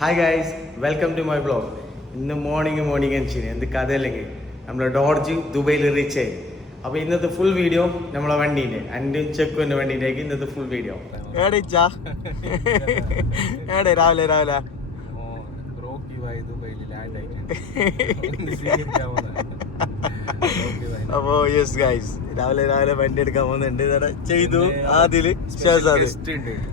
Hi guys, welcome to my vlog. ഇന്ന് morning അഞ്ചിന് എന്ത് കഥയില്ലെങ്കിൽ നമ്മളെ ഡോർജ് ദുബൈയിൽ റീച്ച് ആയി. അപ്പോൾ ഇന്നത്തെ ഫുൾ വീഡിയോ നമ്മളെ വണ്ടീൻ്റെ എൻ്റെ ചെക്കുവിൻ്റെ വണ്ടീൻ്റെക്ക് ഇന്നത്തെ ഫുൾ വീഡിയോ. രാവിലെ അപ്പോ യെസ് ഗൈസ്, രാവിലെ വണ്ടി എടുക്കാൻ പോകുന്നുണ്ട്. ചെയ്തു ആദില്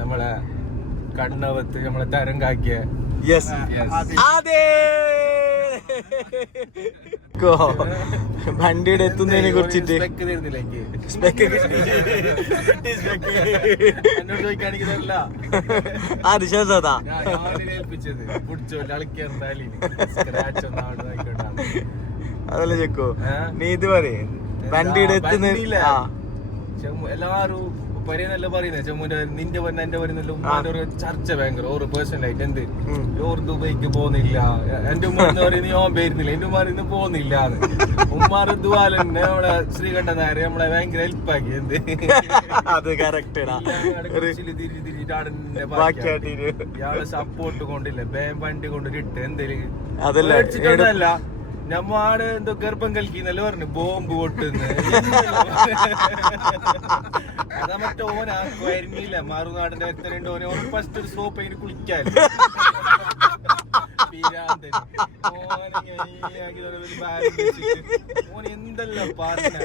നമ്മളെ കണ്ണവത്ത് നമ്മളെ തരംകാക്കിയ വണ്ടിയുടെ എത്തുന്നതിനെ കുറിച്ചിട്ട് അത് ശേഷതാ അതല്ല ചെക്കോ, നീ ഇത് പറയേ വണ്ടിയുടെ എത്തുന്നില്ല. എല്ലാരും നല്ല പറയുന്നത് ചെമ്മുന്റെ നിന്റെ പറഞ്ഞ എന്റെ പറയുന്നല്ലോ. ഉമ്മാന്റെ ഒരു ചർച്ച ഭയങ്കര ഓരോ പേഴ്സണലായിട്ട് എന്ത് ഓർ ദുബൈക്ക് പോകുന്നില്ല. എന്റെ ഉമ്മ പറയുന്നത് ഓൻ വരുന്നില്ല, എന്റെ ഉമ്മാർ ഇന്ന് പോകുന്നില്ല. ഉമ്മാർ ദുബാലന്നെ നമ്മളെ ശ്രീകണ്ഠൻ നായർ നമ്മളെ ഭയങ്കര ഹെൽപ്പാക്കി. എന്ത് അത് കറക്റ്റ് ഇയാളെ സപ്പോർട്ട് കൊണ്ടില്ല, വണ്ടി കൊണ്ടിട്ട് എന്തേലും അതല്ല നമ്മാട് എന്തോ ഗർഭം കൽക്കിന്നല്ലേ പറഞ്ഞു ബോംബ് പൊട്ടുന്ന്. അതാ മറ്റേ ഓനാക്കുമായിരുന്നില്ല മറുനാടിന്റെ എത്രയുണ്ട് ഓനെ ഫസ്റ്റ് ഒരു സോപ്പ് അതിന് കുളിക്കാൻ ഓന് എന്തെല്ലാം പറഞ്ഞ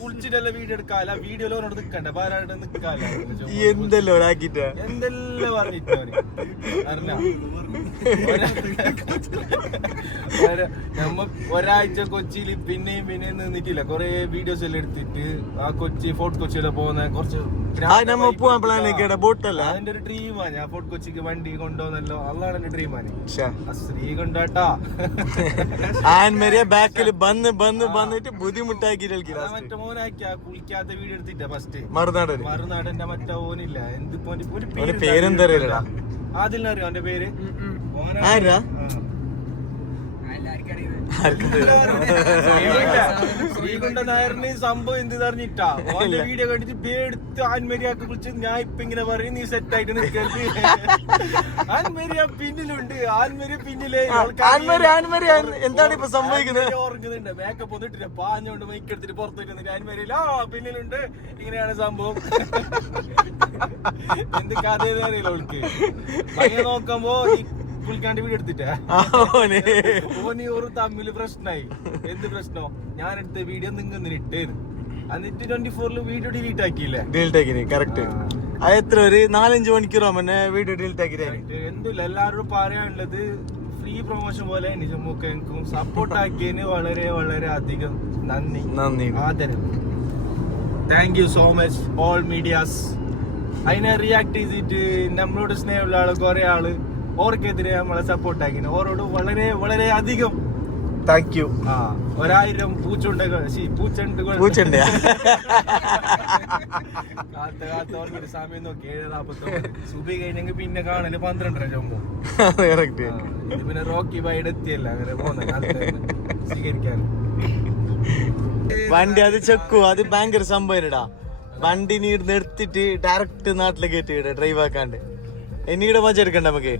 കുളിച്ചിട്ടല്ല വീഡിയോ എടുക്കാല, വീഡിയോയിലോനോട് നിക്കണ്ട പാരാട് നിക്കാല, എന്തെല്ലാം പറഞ്ഞിട്ട് അറിഞ്ഞ നമ്മ ഒരാഴ്ച കൊച്ചിയിൽ പിന്നെയും നിന്നിട്ടില്ല. കൊറേ വീഡിയോസ് എല്ലാം എടുത്തിട്ട് ആ കൊച്ചി ഫോർട്ട് കൊച്ചിയിലെ പോകുന്ന കുറച്ച് അതിന്റെ ഒരു ഡ്രീമാണ്. ഞാൻ ഫോർട്ട് കൊച്ചിക്ക് വണ്ടി കൊണ്ടുപോകുന്നല്ലോ, അതാണ് എന്റെ ഡ്രീമാണ്. സ്ത്രീ കൊണ്ടാട്ടാ ബാക്കിൽ വന്നിട്ട് ബുദ്ധിമുട്ടാക്കി മറ്റേ മോനാക്കിയാ കുളിക്കാത്ത വീഡിയോ എടുത്തിട്ടാ ഫസ്റ്റ് മറുനാടന്റെ മറ്റേ ഓനില്ല എന്തിപ്പോ പേരെന്തറിയില്ലടാ. ആദിലിനറിയോ അവന്റെ പേര്? ശ്രീകണ്ഠ നായറിന് സംഭവം എന്ത് പറഞ്ഞിട്ടാ ഓന്റെ വീഡിയോ കണ്ടിട്ട് പേടുത്ത് ആൻമേരിയാക്ക് വിളിച്ച് ഞാൻ ഇപ്പൊ ഇങ്ങനെ പറയും നീ സെറ്റ് ആയിട്ട് നിൽക്കരുത്. ആൻമേരിയ പിന്നിലുണ്ട്, ആൻമേരിയ പിന്നിലെ എന്താണ് ഇപ്പൊ സംഭവിക്കുന്നത്? ഓർക്കുന്നുണ്ട് മേക്കപ്പ് ഒന്നിട്ടില്ല, പാഞ്ഞോണ്ട് മൈക്കെടുത്തിട്ട് പുറത്തേക്ക് ആൻമേരിയില പിന്നിലുണ്ട്. ഇങ്ങനെയാണ് സംഭവം. എന്ത് കഥയെന്ന് അറിയില്ല അവൾക്ക്. ഭയ നോക്കുമ്പോ കുളിക്കാണ്ട് വീട് എടുത്തിട്ടാ ഓന് ഒരു തമ്മില് പ്രശ്നമായി. എന്ത് പ്രശ്നോ? ഞാൻ എടുത്ത വീഡിയോ നിങ്ങൾ ഇട്ടേന്ന് എന്നിട്ട് 24 വീഡിയോ ഡിലീറ്റ് ആക്കിയില്ലേ? കറക്റ്റ്. എത്ര ഒരു 4-5 മണിക്കൂറോ മുന്നേ വീഡിയോ ഡിലീറ്റ് ആക്കി. എന്തില്ല, എല്ലാവരോടും പറയാനുള്ളത് ഫ്രീ പ്രൊമോഷൻ പോലെ നിജമുക്കും സപ്പോർട്ട് ആക്കിയതിന് വളരെ വളരെ അധികം നന്ദി, ആദരവ്. Thank you so much all medias. അതിനെ റിയാക്ട് ചെയ്തിട്ട് നമ്മളോട് സ്നേഹമുള്ള ആള് കുറെ ആള് ഓർക്കെതിരെ നമ്മളെ സപ്പോർട്ട് ആക്കിന്. ഓരോട് വളരെ വളരെ അധികം താങ്ക് യു. 1000 പൂച്ചുണ്ടുകൾ പൂച്ചണ്ട് കാത്ത ഓർമ്മ സമയം നോക്കി 7:49 സുബി കഴിഞ്ഞെങ്കിൽ പിന്നെ കാണല് 12:30 ചുമ്പോ. ഇത് പിന്നെ റോക്കി ബൈഡ് എത്തിയല്ല അങ്ങനെ പോകുന്ന സ്വീകരിക്കാൻ വണ്ടി. അത് ചെക്കു, അത് ഭയങ്കര സംഭവം. വണ്ടി നീ നിർത്തിട്ട് ഡയറക്റ്റ് നാട്ടിലേക്ക് കയറ്റി ഡ്രൈവ് ആക്കാണ്ട് എന്നീടെ മജ എടുക്കണ്ട നമുക്ക്.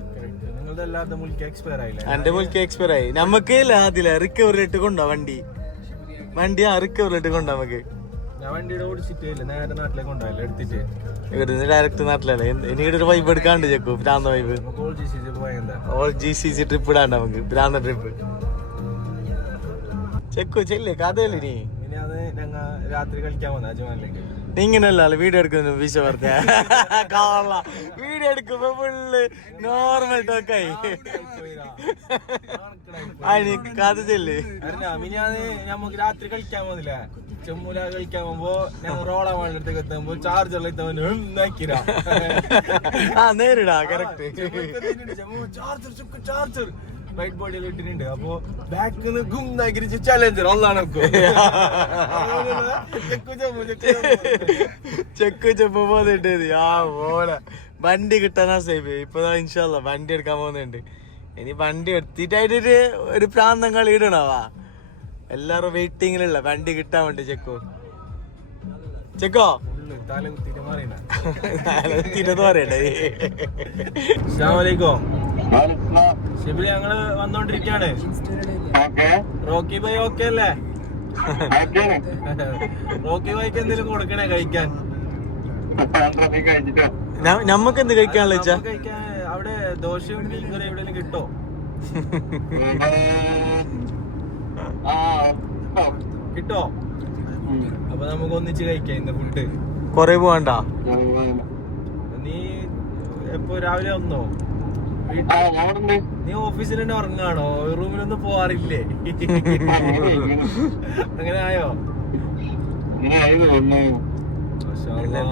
എന്റെ മുൽക്ക് എക്സ്പയർ ആയി. നമുക്ക് അതില്ല റിക്കവറിലിട്ട് കൊണ്ടോ വണ്ടി റിക്കവറിലിട്ട് കൊണ്ടോ നമുക്ക്. ഡയറക്റ്റ് നാട്ടിലല്ലേ എന്നീടെ ഒരു വൈബ് എടുക്കാണ്ട് ചെക്കു, ഭ്രാന്ത വൈബ്. ഓൾ GCC ട്രിപ്പ് ഇടാണ്ട് നമുക്ക്, ഭ്രാന്ത ട്രിപ്പ്. ചെക്കു ചെല്ലേ കഥയല്ലേ നീ രാത്രി കളിക്കാൻ പോകുന്ന അജുമാനിലേക്ക്. ഇങ്ങനല്ല വീഡിയോ എടുക്കുന്നു വിശ പറഞ്ഞ വീഡിയോ എടുക്കുമ്പോ ഫുള്ള് നോർമൽ ടോക്കായി. കഥ ചെല്ലേ നമുക്ക് രാത്രി കളിക്കാൻ പോകുന്നില്ല, ചെമ്മൂല കളിക്കാൻ പോകുമ്പോ ഞങ്ങൾ റോള വാളിനടുത്തേക്ക് എത്തുമ്പോ ചാർജറിൽ എത്തുമ്പോ നേരിടാ കറക്റ്റ് ചാർജർ വൈറ്റ് ബോഡിയിൽ ഇട്ടിട്ടുണ്ട്. അപ്പൊ ബാക്കിന്ന് ഗുംനാക്കി ചലഞ്ചർ ഒന്നാണ് ചെക്കു ചെപ്പ് പോന്നിട്ട് വണ്ടി കിട്ടാനാ സേഫ്. ഇപ്പൊ ഇൻഷാല്ലാ വണ്ടി എടുക്കാൻ പോകുന്നുണ്ട്. ഇനി വണ്ടി എടുത്തിട്ടായിട്ട് ഒരു പ്രാന്തം കളി ഇടണവാ. എല്ലാരും വെയിറ്റിങ്ങിലുള്ള വണ്ടി കിട്ടാൻ വേണ്ടി. ചെക്കോ അസ്സലാമു അലൈക്കും. ഷിബിലി ഞങ്ങള് വന്നോണ്ടിരിക്കാണ്. റോക്കി ബൈ ഓക്കെ അല്ലേ? റോക്കി ബൈക്ക് എന്തെങ്കിലും കൊടുക്കണേ കഴിക്കാൻ. നമ്മക്ക് എന്ത് കഴിക്കാനുള്ള കഴിക്കാൻ അവിടെ ദോശയും മീൻകറി എവിടെയെങ്കിലും കിട്ടോ? കിട്ടോ? അപ്പൊ നമുക്ക് ഒന്നിച്ച് കഴിക്കാം ഇന്ന് ഫുഡ്. കൊറേ പോകണ്ട. നീ എപ്പോ രാവിലെ വന്നോ? നീ ഓഫീസിൽ തന്നെ ഉറങ്ങാണോ? റൂമിലൊന്നും പോവാറില്ലേ? അങ്ങനെ ആയോ?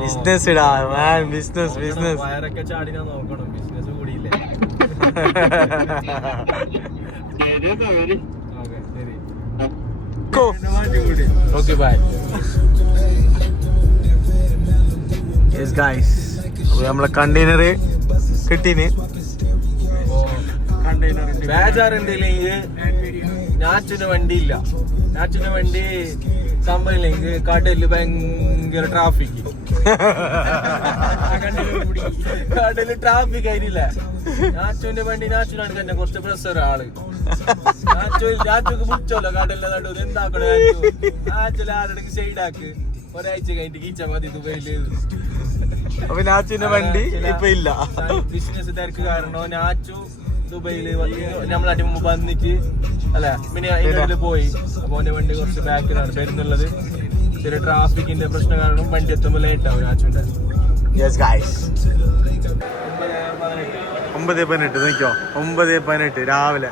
ബിസിനസ് ബിസിനസ് വയറൊക്കെ ചാടിനാ നോക്കണം. ബിസിനസ് കൂടിയില്ലേ? Okay bye. നമ്മളെ കണ്ടെയ്നർ കിട്ടീന്. ബേജാറുണ്ടെങ്കിൽ ഞാച്ചിന് വണ്ടി ഇല്ല. ഞാച്ചിന് വണ്ടി സംഭവില്ലെങ്കിൽ കടലിൽ ഭയങ്കര ട്രാഫിക്. കടലിൽ ട്രാഫിക് ആയിട്ടില്ല. ഞാച്ചുവിന്റെ വണ്ടി ഞാച്ചിനാണ് തന്നെ കുറച്ച് പ്രസർ ആള്. ഞാച്ചുക്ക് മുച്ചോല്ലോ കടലിലെ നടുവ്. എന്താക്കണോ ഞാച്ചു ആരുടെ സൈഡാക്ക്. ഒരാഴ്ച കഴിഞ്ഞിട്ട് കീച്ച മതി ദുബൈയില്. വണ്ടി ഇപ്പൊ ഇല്ല. ബിസിനസ് തിരക്ക് കാരണോ ഞാച്ചു ദുബൈയില് നമ്മളാട്ടി മുമ്പ് വന്നിട്ട് അല്ല പിന്നെ ഇതില് പോയി. അപ്പൊ ഓന്റെ വണ്ടി കുറച്ച് ബാക്കിലാണ് വരുന്നുള്ളത്. ചെറിയ ട്രാഫിക്കിന്റെ പ്രശ്നം കാരണം വണ്ടി എത്തുമ്പോൾ ലേറ്റ് ആവും ഞാച്ചുന്റെ. 9:18 നോക്കിയോ. 9:18 രാവിലെ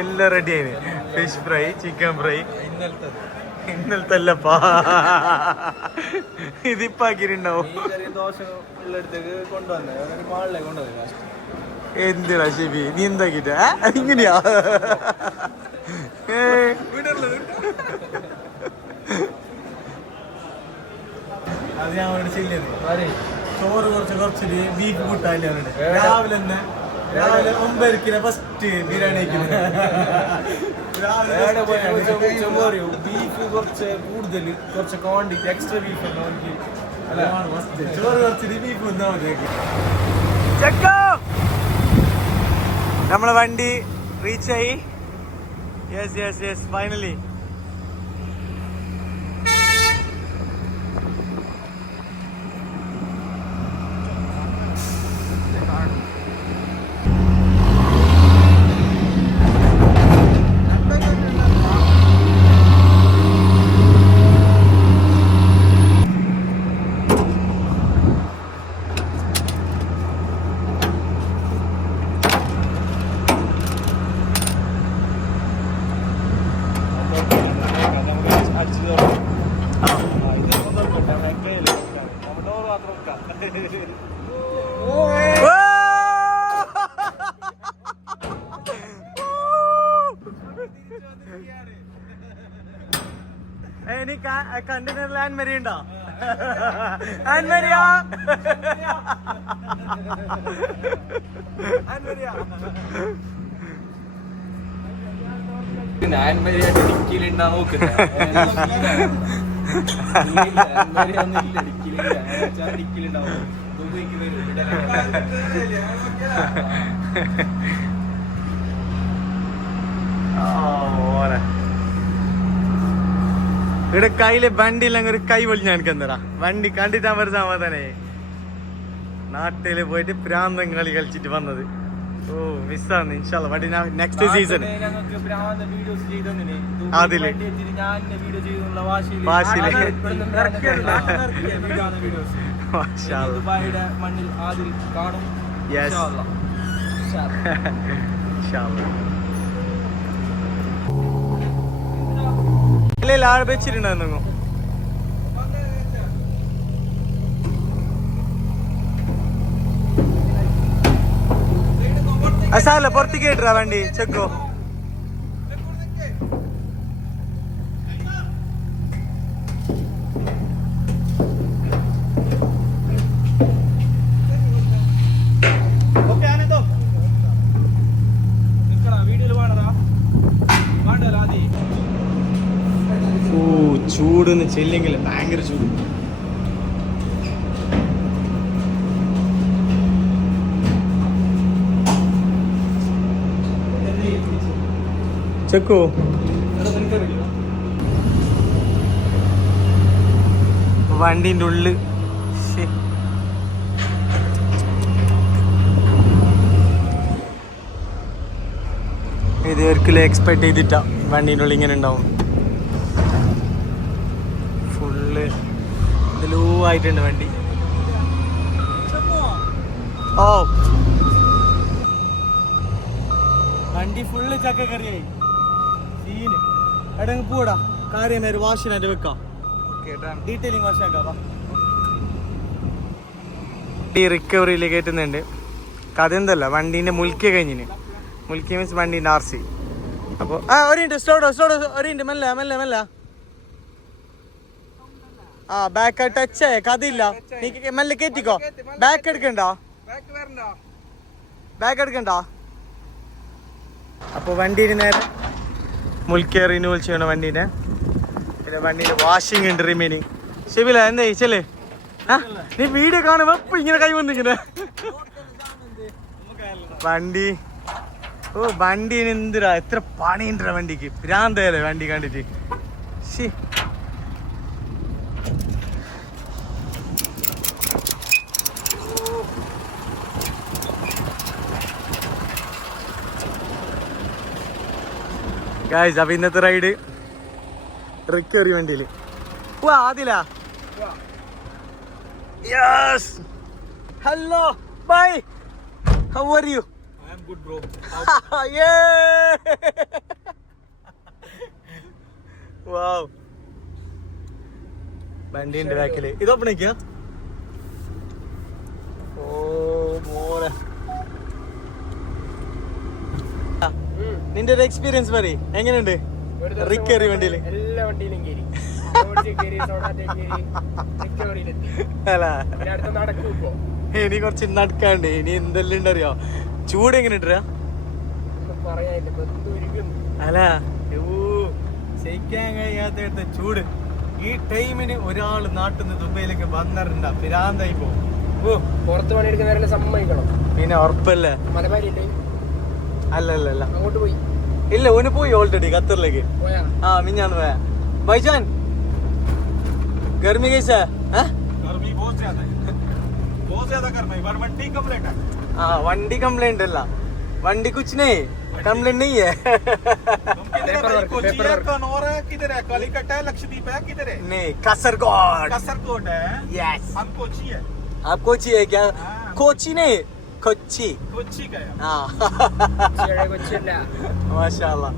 എല്ലാം റെഡി ആയിന്. Fish fry, chicken fry. ഇന്നലത്തെ അല്ലപ്പാ, ഇതിപ്പാക്കിട്ടുണ്ടാവും. എന്തിനാ ഷിബി നീ എന്താക്കിട്ട ഇങ്ങനെയാ? അത് ഞാൻ അവിടെ ചെയ്യുന്നത്. ചോറ് കുറച്ചിട്ട് ബീഫ് കൂട്ടാല്ലേ രാവിലെ തന്നെ. രാവിലെ 9:00 ഫസ്റ്റ് ബിരിയാണി ബീഫ് കുറച്ച് കൂടുതൽ, കുറച്ച് ക്വാണ്ടിറ്റി എക്സ്ട്രാ ബീഫ് ചോറ് കുറച്ചിട്ട് ബീഫ് വന്നാ മതി. നമ്മളെ വണ്ടി റീച്ചായി. Yes finally. കണ്ടെയ്നറിൽ ആൻമരി ഉണ്ടോ? ആൻമരിയാ ഡിക്കിയിലുണ്ടാ നോക്കുന്നത്. ഡിക്കിയിലുണ്ടാവും. ദുബൈക്ക് വരും. ഇവിടെ കയ്യില് വണ്ടി ഇല്ലെങ്കിൽ ഒരു കൈ പൊളിഞ്ഞ എനിക്കെന്താ വണ്ടി കണ്ടിട്ടാ വെറുതെ സമാധാനേ. നാട്ടില് പോയിട്ട് പ്രാന്തം കളി കളിച്ചിട്ട് വന്നത്. ഓ മിസ്സാണ്. ഇൻഷാല്ലാ വണ്ടി നെക്സ്റ്റ് സീസൺ അതില് മണ്ണിൽ ആദിൽ കാണും. ആള് വെച്ചിട്ടുണ്ടായിരുന്നു. അസാല പുറത്തേക്ക് കേട്ടാ വണ്ടി ചെക്കോ. ചൂടെന്ന് ചെല്ലെങ്കിൽ ഭയങ്കര ചൂട്. ചെക്കോ വണ്ടിന്റെ ഉള്ളിൽ ഇത് ഒരിക്കലും എക്സ്പെക്ട് ചെയ്തിട്ടാ വണ്ടീൻ്റെ ഉള്ളിൽ ഇങ്ങനെ ഉണ്ടാവും. ഫുള്ള് ലോ ആയിട്ടുണ്ട് വണ്ടി. ഓ വണ്ടി ഫുള്ള് ചക്കക്കറിയായി. സീന് എടങ്ങ് പോടാ കാര്യം നേരെ വാഷിനായിട്ട് വെക്കാം. ഡീറ്റെയിലിംഗ് വാഷാക്കാം. ഈ റിക്കവറിയിൽ കയറ്റുന്നുണ്ട്. കഥ എന്തല്ല വണ്ടീൻ്റെ മുൽക്കി കഴിഞ്ഞിന്. മുൽക്കി മീൻസ് വണ്ടീൻ്റെ RC. അപ്പോൾ ഒരു സ്റ്റോഡോ ഒരു മെല്ല മെല്ല മെല്ല. Back touch കഥയില്ല. നീ മെല്ലെ കയറ്റിക്കോ. ബാക്ക് എടുക്കണ്ട. അപ്പോൾ വണ്ടീന് നേരെ മുൽക്കി റിന്യൂവൽ ചെയ്യണം വണ്ടീനെ. പിന്നെ വണ്ടീൻ്റെ വാഷിംഗ് ഉണ്ട് റിമൈനിങ്. ശരിയില്ല എന്താ ചെല്ലേ നീ വീഡിയോ കാണുമ്പോ ഇങ്ങനെ കൈ വന്നിങ്ങനെ വണ്ടി. ഓ വണ്ടീന് എന്തിനാ എത്ര പണിയുണ്ടാ വണ്ടിക്ക്. ഭ്രാന്തല്ലേ വണ്ടി കണ്ടിട്ട്. ശി ഗായ്സ്, അപ്പൊ ഇന്നത്തെ റൈഡ് റിക്കവറി വണ്ടിയില്. Adila yes hello bye how are you? I am good, bro. Wow വണ്ടിന്റെ ബാക്കില് ഇത് ഓപ്പൺ ആക്കിയാ. ഓ മോനെ നിന്റെ ഒരു എക്സ്പീരിയൻസ് പറയ്, എങ്ങനെയുണ്ട് റിക്കവറി വണ്ടിയില്? എല്ലാ വണ്ടിയിലും കയറി ഇനി കുറച്ച് നടക്കാണ്ട്. ഇനി എന്തെല്ലാം ഉണ്ടറിയോ? ചൂട് എങ്ങനെ ഇട്ടാ അല്ല സഹിക്കാൻ കഴിയാത്ത ചൂട്. ഈ ടൈമിന് ഒരാൾ നാട്ടിൽ നിന്ന് ദുബൈയിലേക്ക് വന്നിട്ടുണ്ടാ പിരാന്തായി പോകും. പുറത്ത് പണിയെടുക്കുന്നവരെ സമ്മതിക്കണം. പിന്നെ ഉറപ്പല്ലേ? മലബാരില്ലേ? അല്ല അങ്ങോട്ട് പോയി ഇല്ല, ഓന് പോയി ഓൾറെഡി ഖത്തറിലേക്ക്. മിഞ്ഞാന്ന് പോയാ. भाईजान गर्मी कैसा है? गर्मी बहुत ज्यादा है, बहुत ज्यादा गर्मी है। वंडी कंप्लेंट है। हाँ वंडी कंप्लेंट है ला, वंडी कुछ नहीं कंप्लेंट नहीं है। कोची है, कनौर है, किधर है? कालीकट है, लक्षद्वीप है, किधर है? नहीं कासरगोड। कासरगोड है। यस हम कोची है। आप कोची है क्या? कोची नहीं कोची। कोची का है। हाँ कोची माशाल्लाह।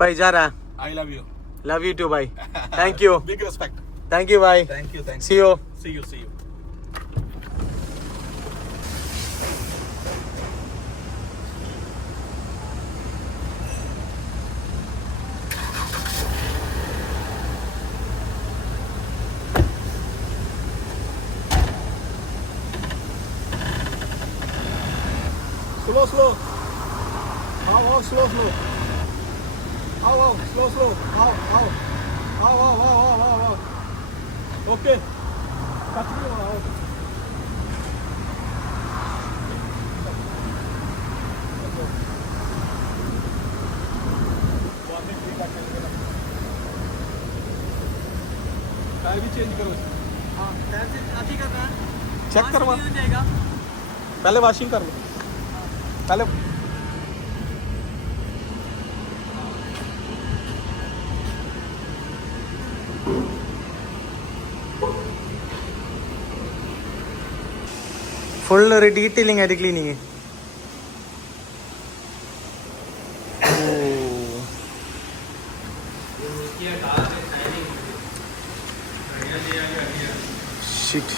भाई जा रहा है। I love you. Love you too भाई. Thank you. Big respect. Thank you भाई. Thank you. See you. See you. Slow. How slow. How slow. How. Okay. Continue. Tyre भी चेंज करो। हाँ अभी करना है। चेक करवा। जाएगा। पहले वॉशिंग कर लो। पहले ഫുൾ ഒരു ഡീറ്റെയിലിംഗ് ആയിട്ട് ക്ലീനിങ്. ഷിറ്റ്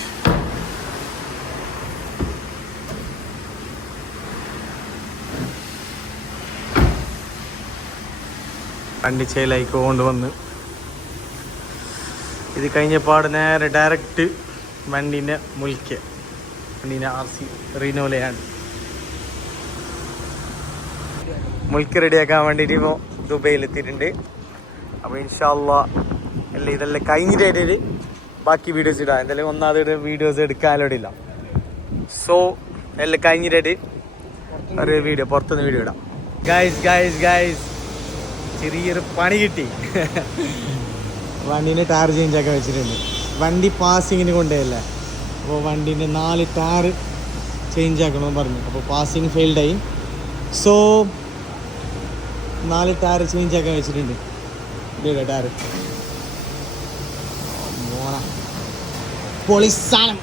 വണ്ടി ചേലായി കൊണ്ടുവന്ന് ഇത് കഴിഞ്ഞപ്പാട് നേരെ ഡയറക്റ്റ് വണ്ടീൻ്റെ മുൽക്ക് വണ്ടീൻ്റെ RC റിനോലയാണ്. മുൽക്ക് റെഡിയാക്കാൻ വേണ്ടിയിട്ട് ഇപ്പോൾ ദുബൈയിലെത്തിയിട്ടുണ്ട്. അപ്പോൾ ഇൻഷാ അല്ലാഹ് എല്ലാം ഇതെല്ലാം കഴിഞ്ഞിട്ടായിട്ട് ബാക്കി വീഡിയോസ് ഇടാം. എന്തായാലും ഒന്നാമത് വീഡിയോസ് എടുക്കാനോടില്ല. സോ എല്ലാം കഴിഞ്ഞിട്ടായിട്ട് ഒരു വീഡിയോ പുറത്തുനിന്ന് വീഡിയോ ഇടാം. ഗൈസ് ചെറിയൊരു പണി കിട്ടി. വണ്ടീൻ്റെ ടയർ ചേഞ്ച് ആക്കാൻ വെച്ചിട്ടുണ്ട്. വണ്ടി പാസിങ്ങിന് കൊണ്ടുപോയല്ലേ, അപ്പോൾ വണ്ടീൻ്റെ 4 ടയർ ചേഞ്ച് ആക്കണമെന്ന് പറഞ്ഞു. അപ്പോൾ പാസിങ് ഫെയിൽഡായി. സോ 4 ടയർ ചേഞ്ച് ആക്കാൻ വെച്ചിട്ടുണ്ട്. ഇല്ലേ ടയർ മോണ പൊളിസാനം.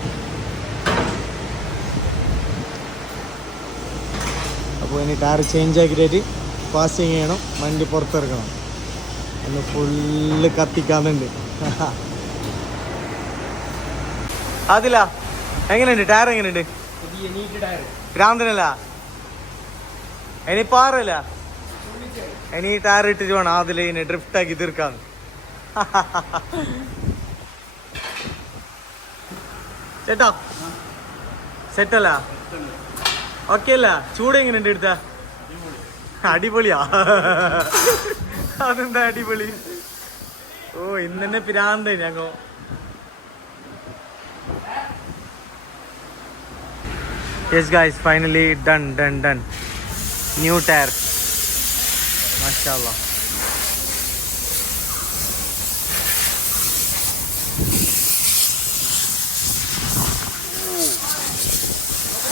അപ്പോൾ ഇനി ടയർ ചേഞ്ച് ആക്കിയിട്ട് പാസിങ് ചെയ്യണം, വണ്ടി പുറത്തിറക്കണം. ഒന്ന് ഫുള്ള് കത്തിക്കാന്നുണ്ട്. അതില്ല എങ്ങനെയുണ്ട് ടയർ? എങ്ങനെയുണ്ട്? പുതിയ നീറ്റ് ടയർ. ഭ്രാന്തനല്ല, ഇനി പാറല്ല, ഇനി ടയർ ഇട്ടിട്ട് വേണം അതിൽ ഇനി ഡ്രിഫ്റ്റ് ആക്കി തീർക്കാന്ന്. ചേട്ടാ സെറ്റല്ല? ഓക്കെ അല്ല? ചൂട് എങ്ങനെയുണ്ട് എടുത്ത? അടിപൊളിയാ. അതെന്താ അടിപൊളി? ഓ ഇന്ന് തന്നെ പിരാന്ത ഞങ്ങ. Yes guys, finally done. New tire. Mashallah.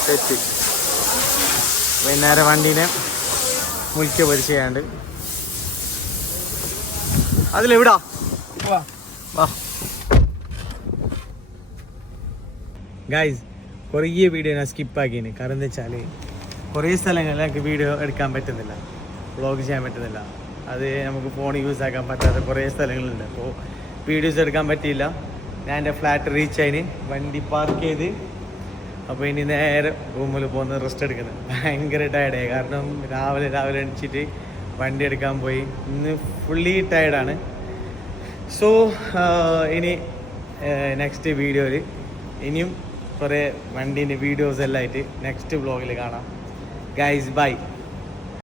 Set. വൈകുന്നേരം വണ്ടീനെ മുൽക്ക പരിചയമുണ്ട്. അതിലെവിടാ ഗൈസ്? കുറേ വീഡിയോ ഞാൻ സ്കിപ്പാക്കിന്. കാരണം എന്താ വെച്ചാൽ കുറേ സ്ഥലങ്ങളിൽ എനിക്ക് വീഡിയോ എടുക്കാൻ പറ്റുന്നില്ല, വ്ളോഗ് ചെയ്യാൻ പറ്റുന്നില്ല. അത് നമുക്ക് ഫോൺ യൂസ് ആക്കാൻ പറ്റാത്ത കുറേ സ്ഥലങ്ങളുണ്ട്. അപ്പോൾ വീഡിയോസ് എടുക്കാൻ പറ്റിയില്ല. ഞാൻ എൻ്റെ ഫ്ലാറ്റ് റീച്ച് ആയിന്, വണ്ടി പാർക്ക് ചെയ്ത്. അപ്പോൾ ഇനി നേരെ റൂമിൽ പോകുന്നത് റെസ്റ്റ് എടുക്കുന്നത്. ഭയങ്കര ടയർഡായി, കാരണം രാവിലെ എണിച്ചിട്ട് വണ്ടി എടുക്കാൻ പോയി. ഇന്ന് ഫുള്ളി ടയർഡാണ്. സോ ഇനി നെക്സ്റ്റ് വീഡിയോയിൽ ഇനിയും കുറേ വണ്ടീൻ്റെ വീഡിയോസ് എല്ലാം ആയിട്ട് നെക്സ്റ്റ് വ്ളോഗിൽ കാണാം. Guys bye.